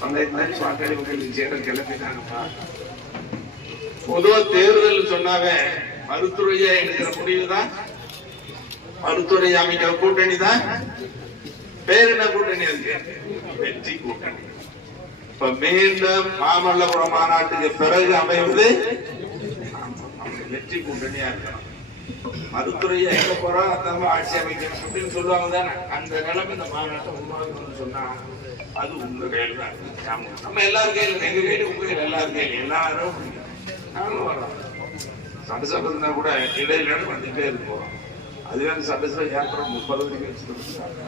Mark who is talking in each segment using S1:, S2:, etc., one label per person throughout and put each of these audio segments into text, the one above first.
S1: பன்னெண்டு நாள் பாட்டாளி சேர கிளம்பிட்டாங்கப்பா பொதுவா தேர்தல் சொன்னாவே மருத்துவரையா எடுக்கிற முடிவு தான் மருத்துவரை அமைக்கிற கூட்டணி தான் பேர் என்ன கூட்டணி இருக்கு? வெற்றி கூட்டணி. இப்ப மீண்டும் மாமல்லபுரம் மாநாட்டுக்கு பிறகு அமைவது வெற்றி கூட்டணியா இருக்கணும். மருத்துவரையா எங்க போறோம் அந்த ஆட்சி அமைக்கணும் அப்படின்னு சொல்லுவாங்க தானே அந்த நிலைமை இந்த மாநாட்டை உருவாக்கணும்னு சொன்னா அது உங்க கையில் தான் இருக்கு. நம்ம எல்லாரும் கையில எங்க கையில? உங்க கையில எல்லாரும் கையில. எல்லாரும் நானும் வரோம் சட்டசபைனா கூட இடையில வந்துட்டே இருப்போம். அதுவே அந்த சட்டசபை ஏப்ரல் முப்பது வரைக்கும் வச்சுருக்காங்க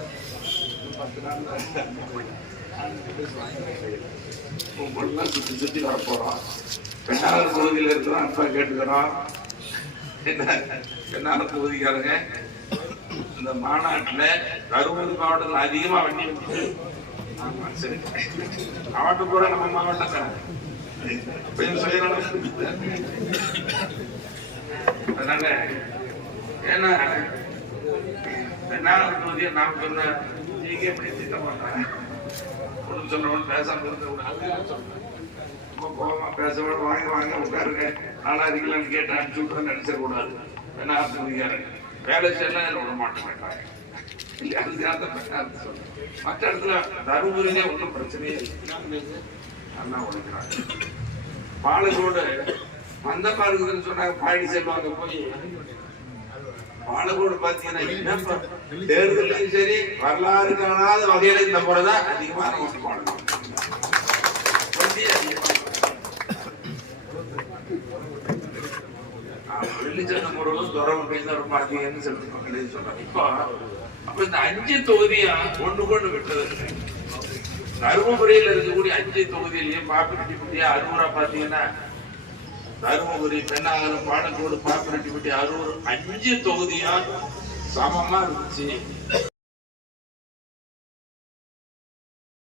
S1: பத்து நாள் ஒவ்வொன்றும் சுற்றி சுற்றி வரப்போகிறோம் பெண்ணாளர் பகுதியில் இருக்கிறோம் அன்பா கேட்டுக்கிறோம் என்ன பெண்ணாளர் பகுதிக்காரங்க இந்த மாநாட்டில் தருமபுரி மாவட்டத்தில் அதிகமாக வண்டி வந்து ஆமா, கூட நம்ம மாவட்டம் தான் கொஞ்சம் சுயநலம் அதனால ஏன்னா பெண்ணாளர் பகுதியை நாம் சொன்ன நீங்க எப்படி திட்டம் பண்றாங்க ஒன்றும் சொன்னவன் பேசாம இருந்த சொல்றேன் ரொம்ப கோபமா பேச வாங்க வாங்க உட்காருங்க நல்லா இருக்கலாம்னு கேட்டு அனுப்பிச்சு நினைச்சிடக்கூடாது ஏன்னா அதிகாரங்க வேலை செய்யலாம் என்ன விட மாட்ட மற்ற இடத்துல தருமபுரியிலே ஒன்றும் பிரச்சனையே இல்லை. அண்ணா உழைக்கிறாங்க பாலக்கோடு மந்தமா இருக்குதுன்னு சொன்னாங்க பாடி செல்வாங்க போய். பாலக்கோடு பாத்தீங்கன்னா என்னப்பா? தேர்தலையும் சரி வரலாறு காணாத வகையில இந்த முறை தான் அதிகமான ஓட்டு பாடணும். வண்டி வெள்ளிச்சந்தை முறையும் துறவு பேச ரொம்ப அதிகம்னு சொல்லி சொல்றாங்க. இப்போ அப்ப இந்த அஞ்சு தொகுதியா ஒண்ணு கொண்டு விட்டது. தருமபுரியில் இருக்கக்கூடிய அஞ்சு தொகுதியிலையும் பாப்பிரெட்டிப்பட்டி அரூரா பாத்தீங்கன்னா தருமபுரி பெண்ணாகரம் பாலக்கோடு பாப்பிரெட்டிப்பட்டி அரூர் அஞ்சு தொகுதியா சமமா இருந்துச்சு.